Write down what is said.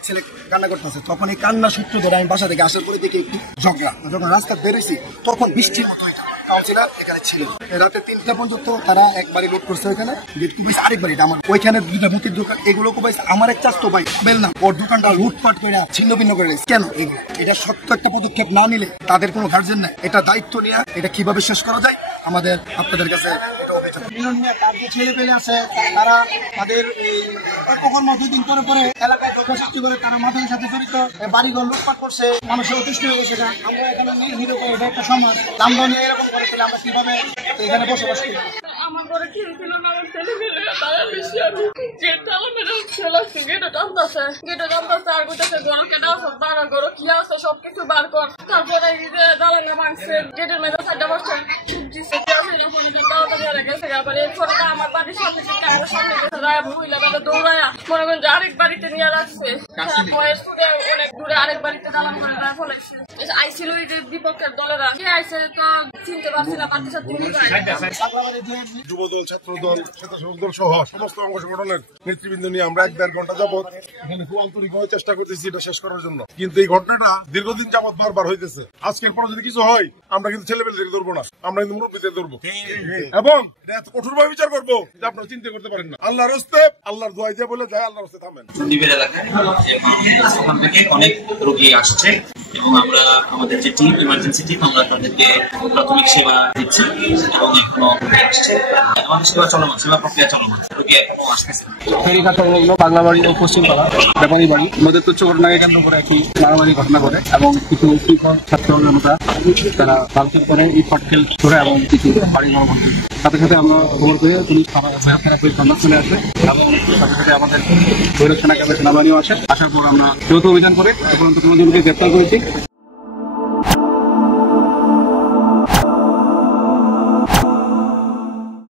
এক ছেলে কান্না করতেছে, তখন এই কান্না সূত্র ধরে আমি বাসা থেকে আসার পরে দেখি একটু ঝগড়া। যখন রাস্তা বেরোছি তখন বৃষ্টির মতো কাউন্সিলর এখানে ছিল। রাতে 3টা পর্যন্ত তারা একবারই লোড করছে ওইখানে, আরেক বাড়ি আমার ওইখানে দুইটা মুখের দোকান, এগুলো পাইছে আমার এক চাস্তো ভাই বেল না, ওর দোকানটা লুটপাট করে ছিন্ন ভিন্ন করে গেছে। কেন? এটা সত্য একটা পদক্ষেপ না নিলে তাদের কোনো গার্জেন নাই, এটা দায়িত্ব নিয়ে এটা কিভাবে শেষ করা যায় আমাদের আপনাদের কাছে ছেলে পেলে আছে, তারা তাদের অপকর্ম 2 দিন পরে পরে এলাকায় ঢোকা সৃষ্টি করে তারা মাদকের সাথে জড়িত, বাড়িঘর লুটপাট করছে, মানুষের অতিষ্ঠ হয়ে গেছে। আমরা এখানে নিরূপ, এটা একটা সমাজ দামদা নিয়ে এরকম করে দিলে আমরা কিভাবে এখানে বসবাস করি? আমার ঘরে কি ছিল না, আমার ছেলে পেলে তারা বেশি আমি যেটা আমাদের ছেলে গেটে টানতেছে আর কোথাছে গরু কেটে সব বাড়া গরু কি আছে সবকিছু বার কর। তারপরে এই যে দালানা মাংসের গেটের মেয়েটা 4টা বছর সবজি সেটা আছে না, তাড়াতাড়ি হয়ে গেছে। আবার এই ছোটটা আমার বাড়ির সামনে যেটা আমার সামনে গেছে মহিলা বেলা দৌড়ায়া মনে করেন যে আরেক বাড়িতে নিয়ে রাখছে, অনেক দূরে আরেক বাড়িতে দালান করে ফলাইছে। আইছিল ওই যে বিপক্ষের দলেরা, কে আইসে তো চিনতে পারছি না, পার্টি সাথে যুবদল, ছাত্রদল, স্বেচ্ছাসেবক দল সহ সমস্ত অঙ্গ সংগঠনের নেতৃবৃন্দ নিয়ে আমরা 1-1.5 ঘন্টা যাবত এখানে খুব আন্তরিকভাবে চেষ্টা করতেছি এটা শেষ করার জন্য। কিন্তু এই ঘটনাটা দীর্ঘদিন যাবত বারবার হইতেছে। আজকের পরে যদি কিছু হয় আমরা কিন্তু ছেলেপেলেদেরকে ধরবো না, আমরা কিন্তু মুরব্বীদের ধরবো এবং কঠোর ভাবে বিচার করবো যে আপনারা চিন্তা করতে পারেন না। আল্লাহর রাস্তে আল্লাহর দোয়াই দিয়ে বলে যায় আল্লাহর রাস্তে থামেন। সন্দীপের এলাকায় ওখান থেকে অনেক রোগী আসছে এবং আমরা আমাদের যে টিম, ইমার্জেন্সি টিম, আমরা তাদেরকে প্রাথমিক সেবা দিচ্ছি এবং এখনো আসছে আমাদের সেবা চলমান, সেবা প্রক্রিয়া চলমান, রোগী এখনো আসতেছে। ফেরিঘাট সংলগ্ন বাংলা বাড়ি ও পশ্চিম পাড়া ব্যাপারী বাড়ি মধ্যে তুচ্ছ ঘটনাকে কেন্দ্র করে একটি মারামারি ঘটনা ঘটে এবং কিছু উশৃঙ্খল ছাত্র জনতা তারা ভাঙচুর করে এই ফটকেল ধরে এবং কিছু বাড়ি ভাঙচুর। সাথে সাথে আমরা খবর পেয়ে পুলিশ চলে আসে এবং সাথে সাথে আমাদের ভৈরব সেনা ক্যাম্পের সেনাবাহিনীও আসে। আসার পর আমরা যৌথ অভিযান করে এ পর্যন্ত কোনো জনকে গ্রেপ্তার করেছি।